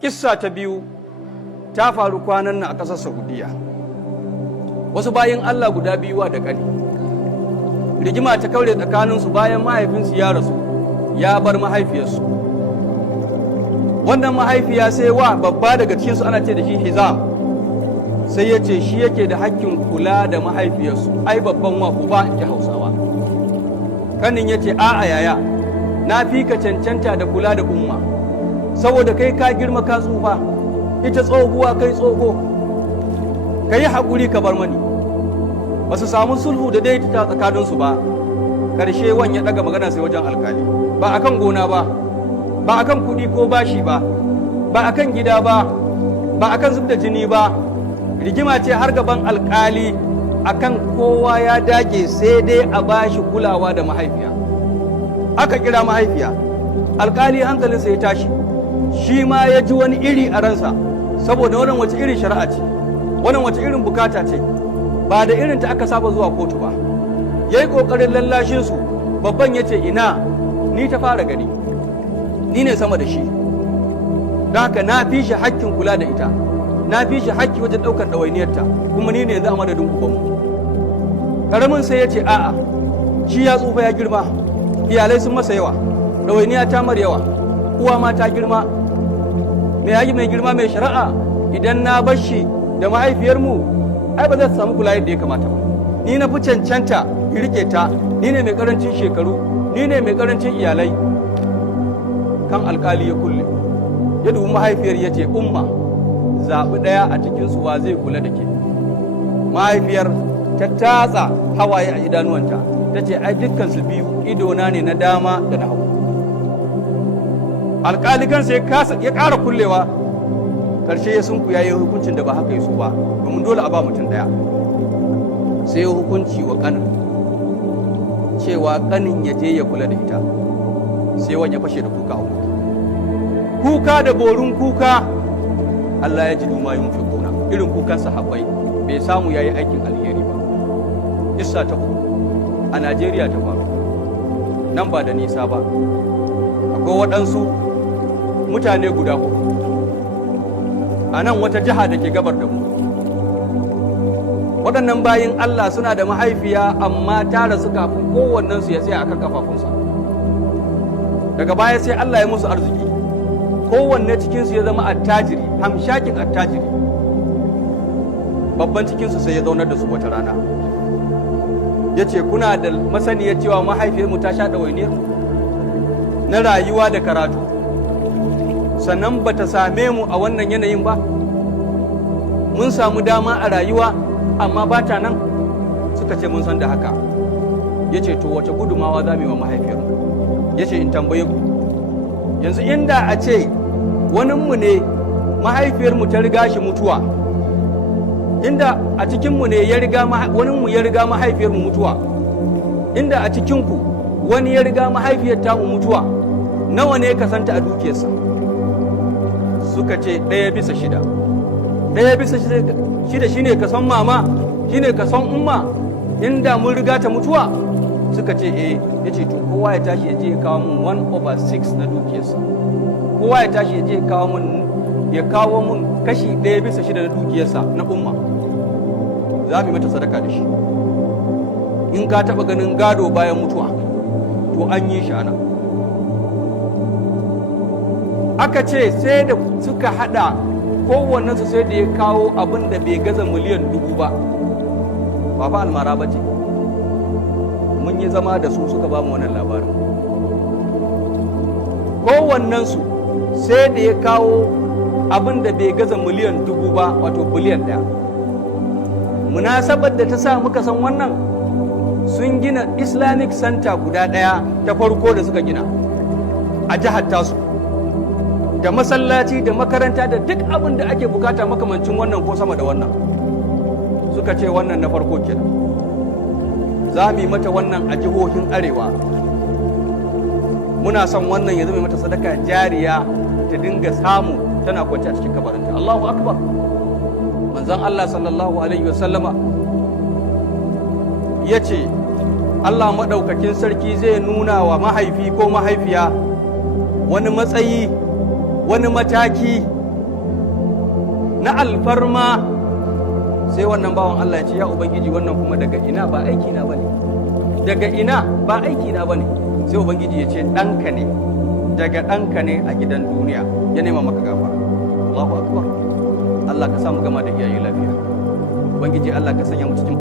Kissa ta biyu ta faru kwanan nan a ƙasar Saudiya. Wasu bayan Allah guda biyu da ƙani. Rigima ta kaure tsakaninsu bayan mahaifinsu ya rasu, ya bar mahaifiyarsu. Wannan mahaifiya sai wa babba daga cikinsu ana ce da shi Hizam, sai ya ce shi yake da hakkin kula da mahaifiyarsu, ai babban wa uba in ji Hausawa. Kanin ya ce a'a yaya, na fi ka cancanta da kula da umma, saboda kai ka girma ka tsufa, ita tsohuwa kai tsoho, ka yi haƙuri ka bar mani. Ba su samu sulhu da daidaita tsakaninsu ba, ƙarshe wan ya ɗaga magana sai wajen alkali, ba akan gona ba, ba akan kuɗi ko bashi ba, ba akan gida ba, ba akan zub da jini ba, rigima ce har gaban alkali akan kowa ya dage sai dai a bashi kulawa da mahaifiya. Aka kira mahaifiya, alkali hankalinsa ya tashi, shi ma ya ji wani iri a ransa, saboda wannan wace irin shari'a ce, wannan wace irin bukata ce, ba da irin ta aka saba zuwa kotu ba. Ya yi ƙoƙarin lallashinsu, babban ya ce ina, ni ta fara gani, ni ne sama da shi, don haka na fi shi hakkin kula da ita, na fi shi hakki wajen ɗaukar ɗawainiyarta, kuma ni ne yanzu a madadin ubanmu. Ƙaramin sai ya ce a'a, shi ya tsufa ya girma, iyalai sun masa yawa, ɗawainiya ta mar yawa, uwa ma ta girma, mai girma mai shari'a, idan na bar shi da mahaifiyarmu ai ba za ta samu kula yadda ya kamata ba. Ni na fi cancanta in rike ta, ni ne mai karancin shekaru, ni ne mai karancin iyalai. Kan alkali ya kulle, ya dubi mahaifiyar ya ce umma, zaɓi ɗaya a cikinsu wa zai kula da ke. Mahaifiyar ta tatsa hawaye a idanuwanta, ta ce ai dukkansu biyu idona ne na dama da na hagu. Alƙali kansa ya ƙara kullewa, ƙarshe ya sunku ya yi hukuncin da ba haka yaso ba, domin dole a ba mutum ɗaya. Sai ya hukunci wa ƙanin cewa ƙanin ya je ya kula da ita, sai wani ya fashe da kuka uku. Kuka da borin kuka, Allah ya ji duma yin fikuna, irin kukan sahabbai, bai samu ya yi aikin alheri ba. Issa ta uku a Najeriya ta faru, nan ba da nisa ba. Akwai waɗansu mutane guda uku a nan wata jiha da ke gabar da mu. Waɗannan bayin Allah suna da mahaifiya, amma ta rasu kafin kowannensu ya tsaya akan kafafunsa. Daga baya sai Allah ya musu arziki, kowanne cikinsu ya zama attajiri, hamshakin attajiri. Babban cikinsu sai ya zaunar da su wata rana, ya ce kuna da masaniyar cewa mahaifiyarmu ta sha ɗawainiyarmu na rayuwa da karatu, sannan ba ta same mu a wannan yanayin ba. Mun samu dama a rayuwa amma ba ta nan. Suka ce mun san da haka. Ya ce to wace gudumawa za mu yi wa mahaifiyarmu? Ya ce in tambaye ku, yanzu inda a ce waninmu ne mahaifiyarmu ta riga shi mutuwa, inda a cikinmu ne waninmu ya riga mahaifiyarmu mutuwa, inda a cikinku wani ya riga mahaifiyar tamu mutuwa, nawa ne ka santa a dukiyarsa? Suka ce 1/6. 1/6 shine ka san mama, shine ka san umma, inda mun riga ta mutuwa? Suka ce eh. Ya ce to kowa ya tashi ya je ya kawo mun 1/6 na dukiyarsa, kowa ya tashi ya je ya kawo mun kashi 1/6 na dukiyarsa na umma, za mu yi mata sadaka da shi. In ka taɓa ganin gado bayan mutuwa, to an yi shi ana. Aka ce sai da suka hada kowannensu sai da ya kawo abin da bai gaza miliyan 1000 ba. Ba fa almara ba ce, mun yi zama da su suka ba mu wannan labarin. Kowannensu sai da ya kawo abin da bai gaza miliyan 1000 ba, wato biliyan 1. Munasabar da ta sa muka san wannan, sun gina Islamic Center guda ɗaya ta farko da suka gina a jihar tasu, da masallaci da makaranta da duk abin da ake bukata makamancin wannan ko sama da wannan. Suka ce wannan na farko kenan, za mu yi mata wannan a jihohin arewa. Muna son wannan ya zama mata sadaka jariya, ta dinga samu tana kwance a cikin kabarinta. Allahu akbar. Manzon Allah sallallahu alaihi wasallama ya ce Allah maɗaukakin sarki zai nuna wa mahaifi ko mahaifiya wani matsayi wani mataki na alfarma, sai wannan bawan Allah ya ce ya ubangiji wannan kuma daga ina, ba aiki na bane, daga ina ba aiki na bane. Sai ubangiji ya ce ɗanka ne, daga ɗanka ne a gidan duniya ya nema maka gafara. Allahu akbar. Allah ka samu gama da iyaye lafiya. Ubangiji Allah ka sanya mu cikin